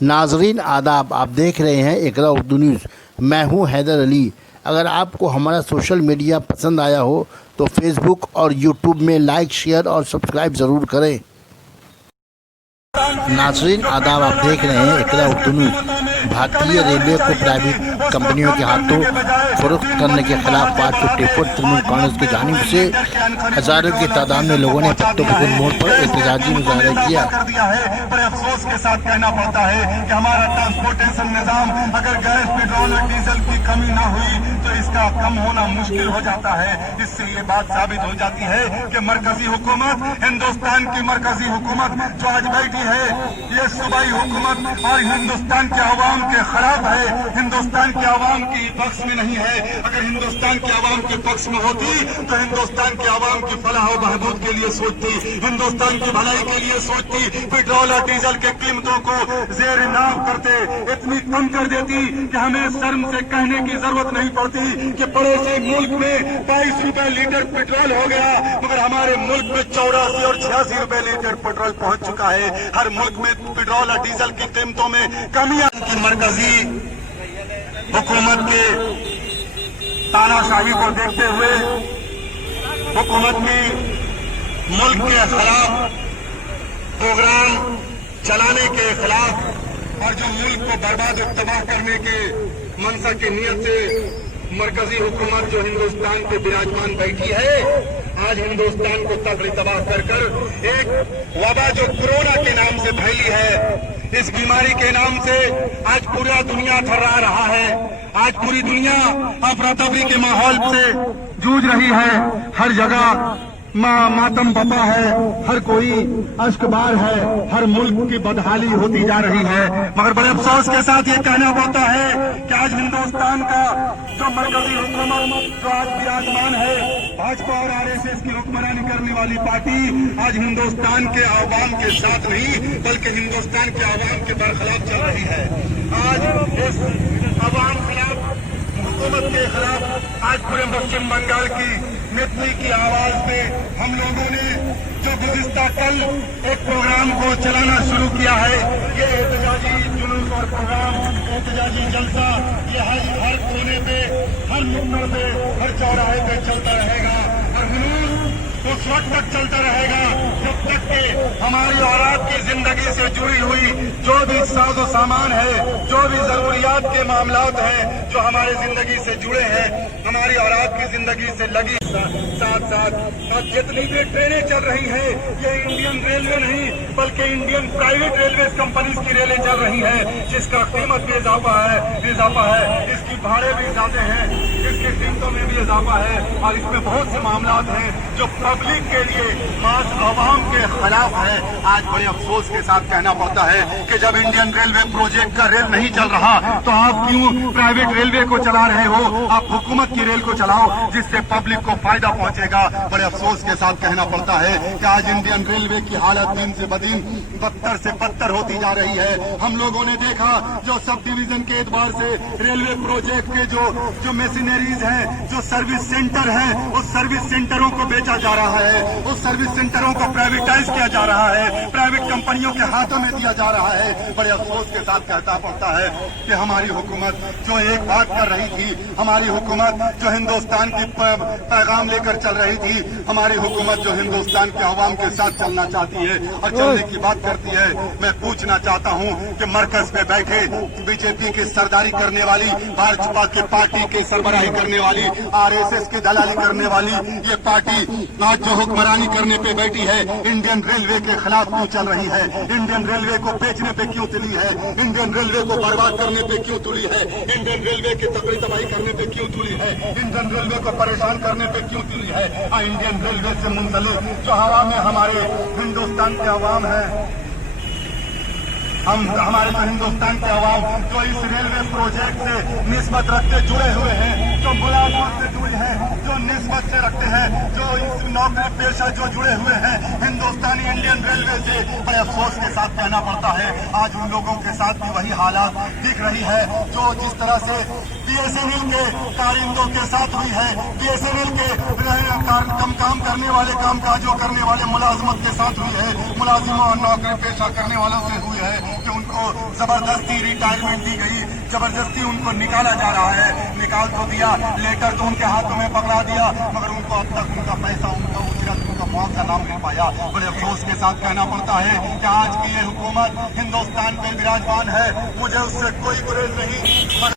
नाजरीन आदाब, आप देख रहे हैं इकरा उर्दू न्यूज़। मैं हूं हैदर अली। अगर आपको हमारा सोशल मीडिया पसंद आया हो तो फेसबुक और यूट्यूब में लाइक, शेयर और सब्सक्राइब ज़रूर करें। नाजरीन आदाब, आप देख रहे हैं इकरा उर्दू न्यूज़। भारतीय रेलवे को प्राइवेट कंपनियों के हाथों फरोख्त करने के खिलाफ 554 तृणमूल कांग्रेस की जानिब से हजारों की तादाद में लोगों ने पत्तों पुकुर मोड़ पर एहतजाजी मुजाहरा किया। बड़े अफसोस के साथ कहना पड़ता है कि हमारा ट्रांसपोर्टेशन निजाम अगर गैस, पेट्रोल और डीजल की कमी ना हुई तो इसका कम होना मुश्किल हो जाता है। इससे ये बात साबित हो जाती है कि मरकजी हुकूमत, हिंदुस्तान की मरकजी हुकूमत जो आज बैठी है, ये सूबाई हुकूमत और हिंदुस्तान के आवाम के खिलाफ है, हिंदुस्तान के आवाम की पक्ष में नहीं है। अगर हिंदुस्तान के आवाम के पक्ष में होती तो हिंदुस्तान के आवाम की फलाह और बहबूद के लिए सोचती, हिंदुस्तान की भलाई के लिए सोचती, पेट्रोल और डीजल के कीमतों को जेर नाम करते, इतनी कम कर देती कि हमें शर्म से कहने की जरूरत नहीं पड़ती कि पड़ोसी मुल्क में 22 रुपए लीटर पेट्रोल हो गया, मगर हमारे मुल्क में 84 और 86 रुपए लीटर पेट्रोल पहुंच चुका है। हर मुल्क में पेट्रोल और डीजल की कीमतों में कमी की मरकजी हुकूमत के तानाशाही को देखते हुए हुकूमत की मुल्क के खिलाफ प्रोग्राम चलाने के खिलाफ और जो मुल्क को बर्बाद और तबाह करने के मनसा की नीयत से मरकजी हुकूमत जो हिंदुस्तान पे विराजमान बैठी है, आज हिंदुस्तान को तगड़ी तबाह कर एक वबा जो कोरोना के नाम से फैली है, इस बीमारी के नाम से आज पूरा दुनिया थर्रा रहा है। आज पूरी दुनिया अफरा तफरी के माहौल से जूझ रही है। हर जगह मातम बपा है, हर कोई अश्कबार है, हर मुल्क की बदहाली होती जा रही है। मगर बड़े अफसोस के साथ ये कहना पड़ता है कि आज हिंदुस्तान का जो मरकजी हुकूमत जो आज विराजमान है, भाजपा और आरएसएस की हुक्मरानी करने वाली पार्टी आज हिंदुस्तान के आवाम के साथ नहीं बल्कि हिंदुस्तान के आवाम के बरखिलाफ चल रही है। आज इस आवाम खिलाफ हुकूमत के खिलाफ आज पूरे पश्चिम बंगाल की मिट्टी की आवाज में हम लोगों ने जो गुज़िश्ता कल एक प्रोग्राम को चलाना शुरू किया है, ये एहतजाजी जुलूस और प्रोग्राम, एहतजाजी जलसा ये हर कोने पे, हर नुक्कड़ पे, हर चौराहे पे चलता रहेगा और जुलूस उस वक्त तक चलता रहेगा जब तक कि हमारी और आपकी जिंदगी से जुड़ी हुई जो भी साजो सामान है, जो भी जरूरियात के मामलात हैं जो हमारे जिंदगी से जुड़े हैं, हमारी और आपकी जिंदगी से लगी, साथ साथ अब जितनी भी ट्रेनें चल रही हैं, ये इंडियन रेलवे नहीं बल्कि इंडियन प्राइवेट रेलवे कंपनीज की रेलें चल रही हैं, जिसका कीमत भी इजाफा है, इसकी भाड़े भी इजाफे हैं, इसकी कीमतों में भी इजाफा है और इसमें बहुत से मामलात हैं जो पब्लिक के लिए मास आवाम के खिलाफ है। आज बड़े अफसोस के साथ कहना पड़ता है कि जब इंडियन रेलवे प्रोजेक्ट का रेल नहीं चल रहा तो आप क्यों प्राइवेट रेलवे को चला रहे हो? आप हुकूमत की रेल को चलाओ जिससे पब्लिक को फायदा पहुंचेगा। बड़े अफसोस के साथ कहना पड़ता है कि आज इंडियन रेलवे की हालत दिन से बदिन बदतर से बदतर होती जा रही है। हम लोगों ने देखा जो सब डिवीजन के एतबार से रेलवे प्रोजेक्ट के जो मशीनरीज हैं, जो सर्विस सेंटर हैं, उस सर्विस सेंटरों को बेचा जा रहा है, उस सर्विस सेंटरों को प्राइवेटाइज किया जा रहा है, प्राइवेट कंपनियों के हाथों में दिया जा रहा है। बड़े अफसोस के साथ कहता पड़ता है कि हमारी हुकूमत जो एक बात कर रही थी, हमारी हुकूमत जो हिंदुस्तान की पैगाम लेकर चल रही थी, हमारी हुकूमत जो हिंदुस्तान के अवाम के साथ चलना चाहती है और चलने की बात करती है। मैं पूछना चाहता हूं कि मरकज में बैठे बीजेपी की सरदारी करने वाली, भाजपा की पार्टी की सरबराही करने वाली, आरएसएस की दलाली करने वाली ये पार्टी आज जो हुक्मरानी करने पे बैठी है, इंडियन रेलवे के खिलाफ क्यों चल रही है? इंडियन रेलवे को बेचने पे क्यों तुली है? इंडियन रेलवे को बर्बाद करने पे क्यों तुली है? इंडियन रेलवे की तकड़ी तबाही करने पे क्यों तुली है? इंडियन रेलवे को परेशान करने पे क्यों तुली है? इंडियन रेलवे से मुंसलिक जो हवा में हमारे हिंदुस्तान के अवाम है, हमारे जो हिंदुस्तान के अवाम जो इस रेलवे प्रोजेक्ट से निस्बत रखते जुड़े हुए हैं, जो मुलाजमत से जुड़ी है, जो निस्बत से रखते हैं, जो इस नौकरी पेशा जो जुड़े हुए हैं हिंदुस्तानी इंडियन रेलवे से, बड़े अफसोस के साथ कहना पड़ता है आज उन लोगों के साथ भी वही हालात दिख रही है जो जिस तरह से बीएसएनएल के कारिंदों के साथ हुई है, बीएसएनएल के काम करने वाले कामकाजों करने वाले मुलाजमत के साथ हुई है, मुलाजिमों और नौकरी पेशा करने वालों से हुई है कि उनको जबरदस्ती रिटायरमेंट दी गई, जबरदस्ती उनको निकाला जा रहा है। निकाल तो दिया, लेटर तो उनके हाथों में पकड़ा दिया, मगर उनको अब तक उनका पैसा, उनका उजरत, उनका मुआवजा ना मिल पाया। बड़े अफसोस के साथ कहना पड़ता है कि आज की ये हुकूमत हिंदुस्तान में विराजमान है, मुझे उससे कोई गुरेज नहीं।